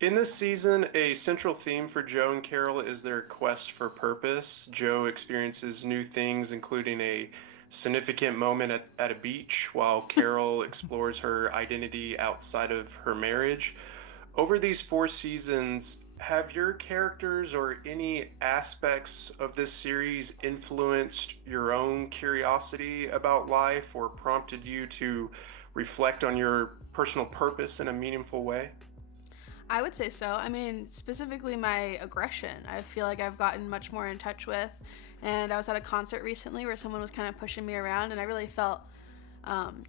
In this season, a central theme for Joe and Carol is their quest for purpose. Joe experiences new things, including a significant moment at a beach, while Carol explores her identity outside of her marriage. Over these four seasons, have your characters or any aspects of this series influenced your own curiosity about life or prompted you to reflect on your personal purpose in a meaningful way? I would say so. I mean, specifically my aggression, I feel like I've gotten much more in touch with. And I was at a concert recently where someone was kind of pushing me around, and I really felt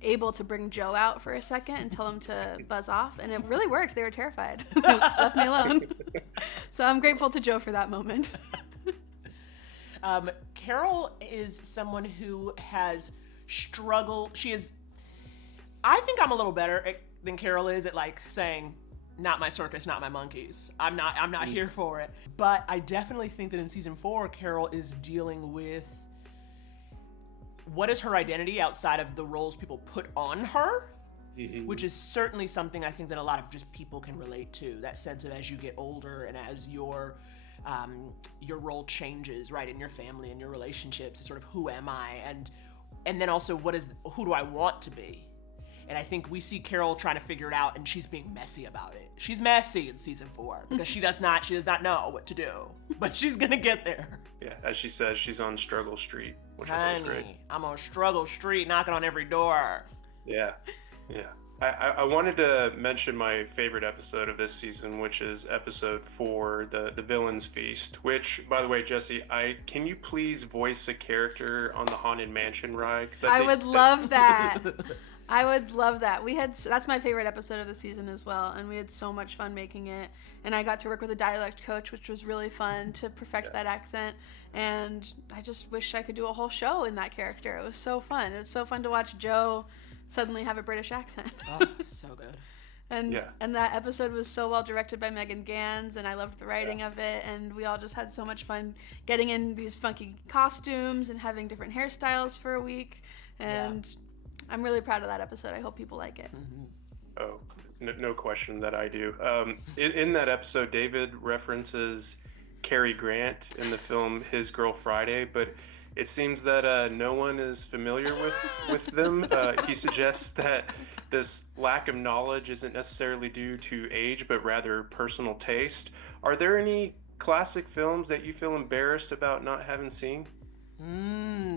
able to bring Joe out for a second and tell him to buzz off. And it really worked. They were terrified. Left me alone. So I'm grateful to Joe for that moment. Carol is someone who has struggled. I think I'm a little better than Carol is at like saying, not my circus, not my monkeys. I'm not here for it. But I definitely think that in season 4, Carol is dealing with what is her identity outside of the roles people put on her, which is certainly something I think that a lot of just people can relate to. That sense of as you get older and as your role changes, right, in your family and your relationships, it's sort of who am I, and then also who do I want to be. And I think we see Carol trying to figure it out, and she's being messy about it. She's messy in season 4 because she does not know what to do, but she's gonna get there. Yeah, as she says, she's on Struggle Street, which I thought was great. I'm on Struggle Street, knocking on every door. Yeah, yeah. I wanted to mention my favorite episode of this season, which is episode 4, the Villain's Feast. Which, by the way, Jesse, can you please voice a character on the Haunted Mansion ride? 'Cause I would love that. I would love that. That's my favorite episode of the season as well, and we had so much fun making it. And I got to work with a dialect coach, which was really fun to perfect that accent. And I just wish I could do a whole show in that character. It was so fun. It was so fun to watch Joe suddenly have a British accent. Oh, so good. And that episode was so well directed by Megan Gans, and I loved the writing of it, and we all just had so much fun getting in these funky costumes and having different hairstyles for a week. And I'm really proud of that episode. I hope people like it. Oh, no question that I do. In that episode, David references Cary Grant in the film His Girl Friday, but it seems that no one is familiar with them. He suggests that this lack of knowledge isn't necessarily due to age, but rather personal taste. Are there any classic films that you feel embarrassed about not having seen?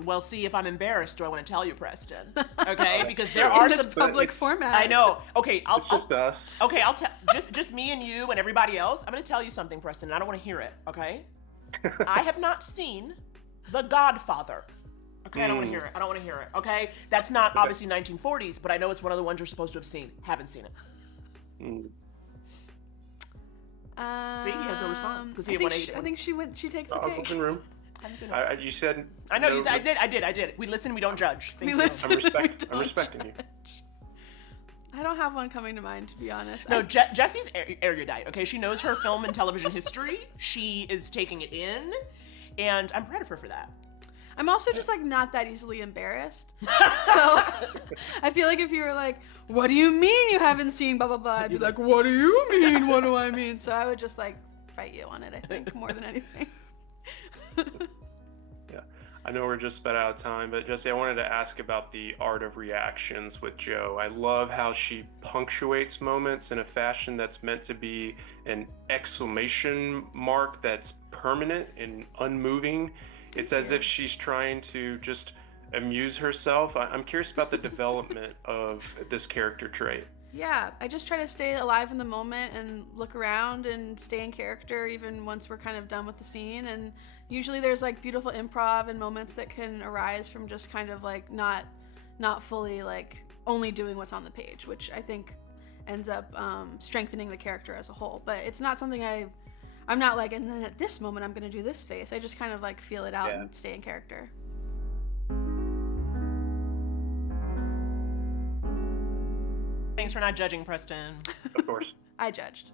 Well, see, if I'm embarrassed, do I want to tell you, Preston? Okay, because there are some public format. I know. Okay, It's just us. Okay, I'll tell just me and you and everybody else. I'm going to tell you something, Preston, and I don't want to hear it. Okay, I have not seen The Godfather. Okay, I don't want to hear it. I don't want to hear it. Okay, that's not obviously 1940s, but I know it's one of the ones you're supposed to have seen. Haven't seen it. See, he has no response because he had 180. I think she takes the I was cake. in the room. You said. I know. You said, I did. We listen. We don't judge. Thank you. I'm respecting you. I don't have one coming to mind, to be honest. No, Jessie's erudite. Okay, she knows her film and television history. She is taking it in, and I'm proud of her for that. I'm also just like not that easily embarrassed. So I feel like if you were like, "What do you mean you haven't seen blah blah blah?" I'd be like, "What do you mean? What do I mean?" So I would just like fight you on it. I think more than anything. Yeah, I know we're just about out of time, but Jesse, I wanted to ask about the art of reactions with Joe. I love how she punctuates moments in a fashion that's meant to be an exclamation mark that's permanent and unmoving. It's as if she's trying to just amuse herself. I'm curious about the development of this character trait. Yeah, I just try to stay alive in the moment and look around and stay in character even once we're kind of done with the scene. And usually there's like beautiful improv and moments that can arise from just kind of like not fully like only doing what's on the page, which I think ends up strengthening the character as a whole. But it's not something I'm not like, and then at this moment I'm going to do this face. I just kind of like feel it out and stay in character. Thanks for not judging, Preston. Of course. I judged.